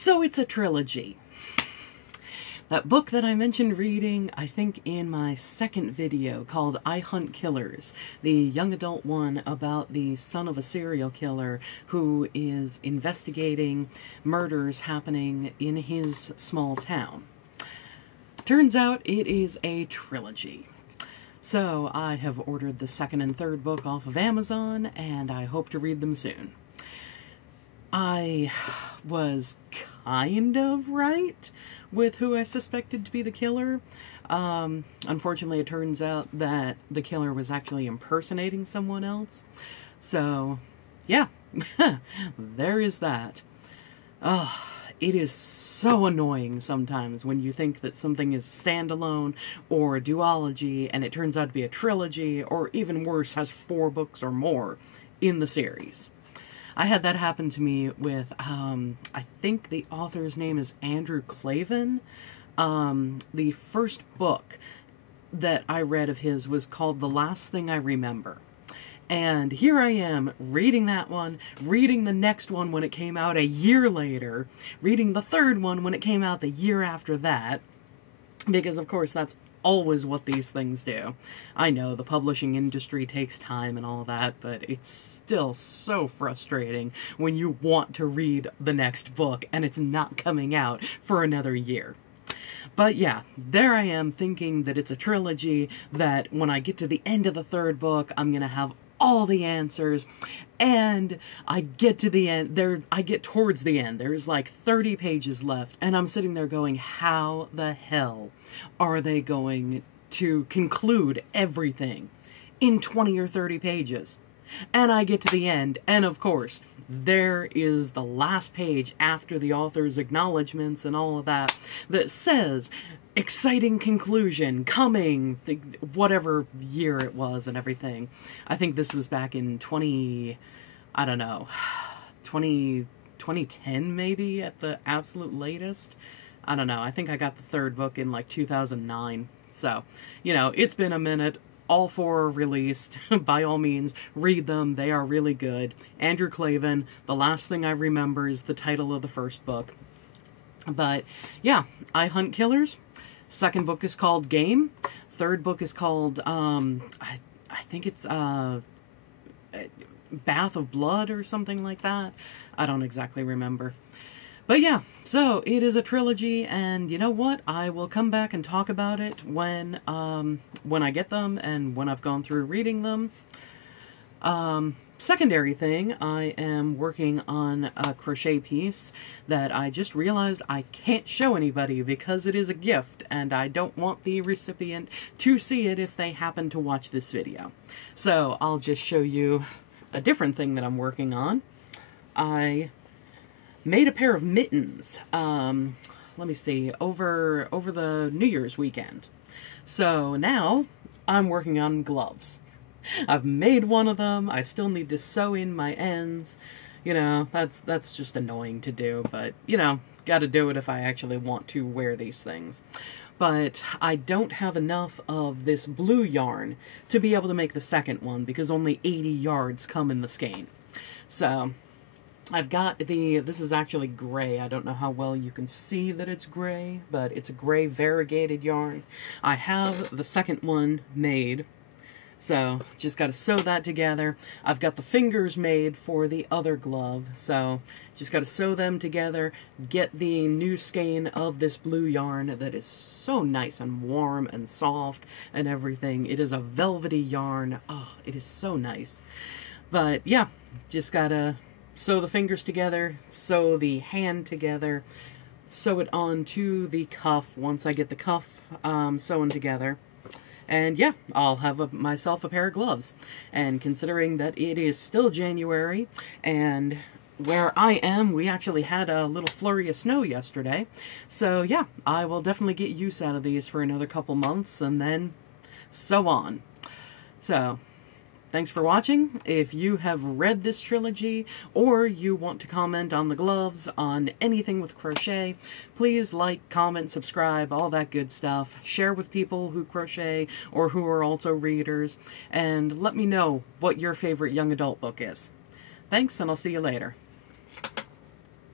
So it's a trilogy. That book that I mentioned reading, I think in my second video, called I Hunt Killers, the young adult one about the son of a serial killer who is investigating murders happening in his small town. Turns out it is a trilogy. So I have ordered the second and third book off of Amazon, and I hope to read them soon. I was kind of right with who I suspected to be the killer. Unfortunately, it turns out that the killer was actually impersonating someone else. So, yeah, there is that. It is so annoying sometimes when you think that something is standalone or a duology and it turns out to be a trilogy, or even worse, has 4 books or more in the series. I had that happen to me with, I think the author's name is Andrew Klavan. The first book that I read of his was called The Last Thing I Remember. And here I am, reading that one, reading the next one when it came out a year later, reading the third one when it came out the year after that, because of course that's always what these things do. I know the publishing industry takes time and all that, but it's still so frustrating when you want to read the next book and it's not coming out for another year. But yeah, there I am thinking that it's a trilogy, that when I get to the end of the third book, I'm gonna have all the answers, and I get to the end, I get towards the end, there's like 30 pages left, and I'm sitting there going, how the hell are they going to conclude everything in 20 or 30 pages? And I get to the end, and of course, there is the last page after the author's acknowledgments and all of that, that says, exciting conclusion coming, whatever year it was and everything. I think this was back in 2010 maybe at the absolute latest. I don't know. I think I got the third book in like 2009. So, you know, it's been a minute. All 4 are released. By all means, read them. They are really good. Andrew Klavan, The Last Thing I Remember is the title of the first book. But, yeah, I Hunt Killers. Second book is called Game. Third book is called, I think it's Bath of Blood or something like that. I don't exactly remember. But yeah, so it is a trilogy, and you know what? I will come back and talk about it when I get them and when I've gone through reading them. Secondary thing, I am working on a crochet piece that I just realized I can't show anybody because it is a gift, and I don't want the recipient to see it if they happen to watch this video. So I'll just show you a different thing that I'm working on. I made a pair of mittens, let me see, over the New Year's weekend. So now I'm working on gloves. I've made one of them. I still need to sew in my ends. You know, that's just annoying to do, but, you know, gotta do it if I actually want to wear these things. But I don't have enough of this blue yarn to be able to make the second one, because only 80 yards come in the skein. So I've got this is actually gray. I don't know how well you can see that it's gray, but it's a gray variegated yarn. I have the second one made, so just got to sew that together. I've got the fingers made for the other glove, so just got to sew them together, get the new skein of this blue yarn that is so nice and warm and soft and everything. It is a velvety yarn. Oh, it is so nice. But yeah, just gotta sew the fingers together, sew the hand together, sew it onto the cuff once I get the cuff sewn together. And yeah, I'll have myself a pair of gloves. And considering that it is still January, and where I am, we actually had a little flurry of snow yesterday. So yeah, I will definitely get use out of these for another couple months, and then so on. So thanks for watching. If you have read this trilogy, or you want to comment on the gloves, on anything with crochet, please like, comment, subscribe, all that good stuff. Share with people who crochet or who are also readers, and let me know what your favorite young adult book is. Thanks, and I'll see you later.